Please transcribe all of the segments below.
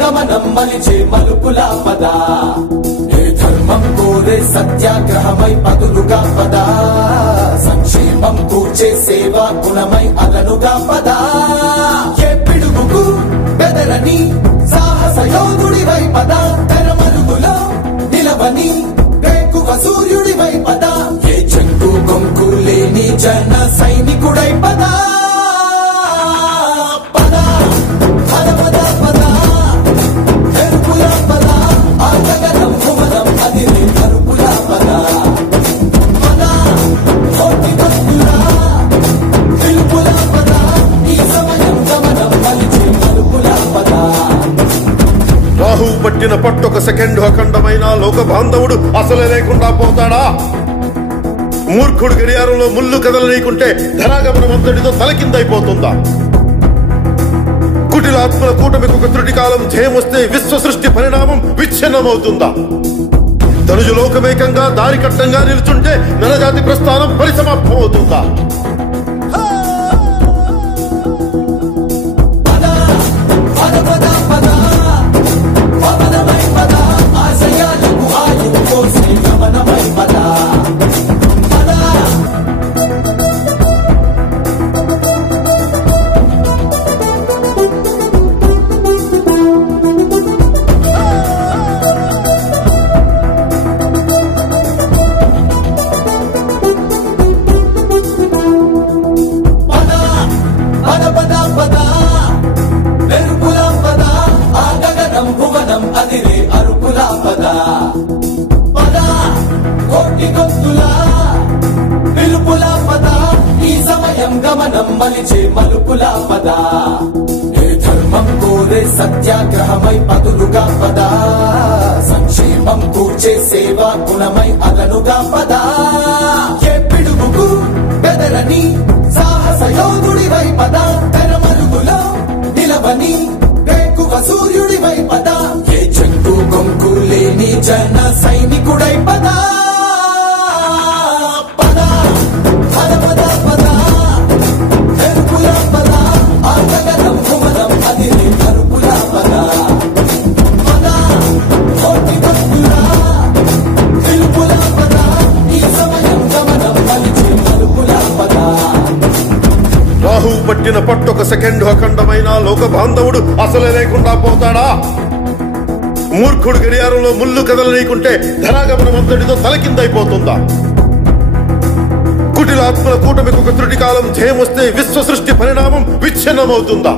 గమనం మలిచే మలుపులా పద ఏ ధర్మం కోరే సత్యాగ్రహమై పదులుగా పద సంక్షేమం కూర్చే సేవా గుణమై అదనుగా పద ఏ పిడుగుకు బెదరని సాహస యోధుడివై పద తెరమరుగులో నిలవని వేకువ సూర్యుడివై పద ఏ చెంగు కొంకు లేని జన సైనికుడై పద రాహు పట్టిన పట్టొక సెకండ్ అఖండమైన లోక బాంధవుడు అసలే లేకుండా పోతాడా? మూర్ఖుడు గడియారంలో ముళ్ళు కదలనీకుంటే ధనాగమనం అంతటితో తలకిందైపోతుందా? కుటిలాత్మల కూటమికి ఒక త్రుటి కాలం ధ్యేయమొస్తే విశ్వ సృష్టి పరిణామం విచ్ఛిన్నమవుతుందా? ధనుజు లోకమేకంగా దారి కట్టంగా నిలుచుంటే నరజాతి ప్రస్థానం పరిసమాప్తం అవుతుందా? గమనం మలిచే మలుపులా పద ఏ ధర్మం కోరే సత్యాగ్రహమై పదులుగా పద సంక్షేమం కూర్చే సేవా గుణమై అదనుగా పద ఏ పిడుగుకు బెదరని సాహస యోధుడివై పద తెరమరుగులో నిలవని వేకువ సూర్యుడివై పద ఏ చెంగు కొంకు లేని జన సైనికుడై పద రాహు పట్టిన పట్టొక సెకండ్ అఖండమైన లోక బాంధవుడు అసలే లేకుండా పోతాడా? మూర్ఖుడు గడియారంలో ముళ్ళు కదలనీకుంటే ధనాగమనం అంతటితో తలకిందైపోతుందా? కుటిలాత్మల కూటమికి ఒక త్రుటి కాలం ధ్యేయమొస్తే విశ్వ సృష్టి పరిణామం విచ్ఛిన్నమవుతుందా?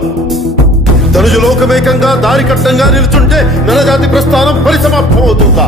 ధనుజు లోకమేకంగా దారి కట్టంగా నిలుచుంటే నరజాతి ప్రస్థానం పరిసమాప్తం అవుతుందా?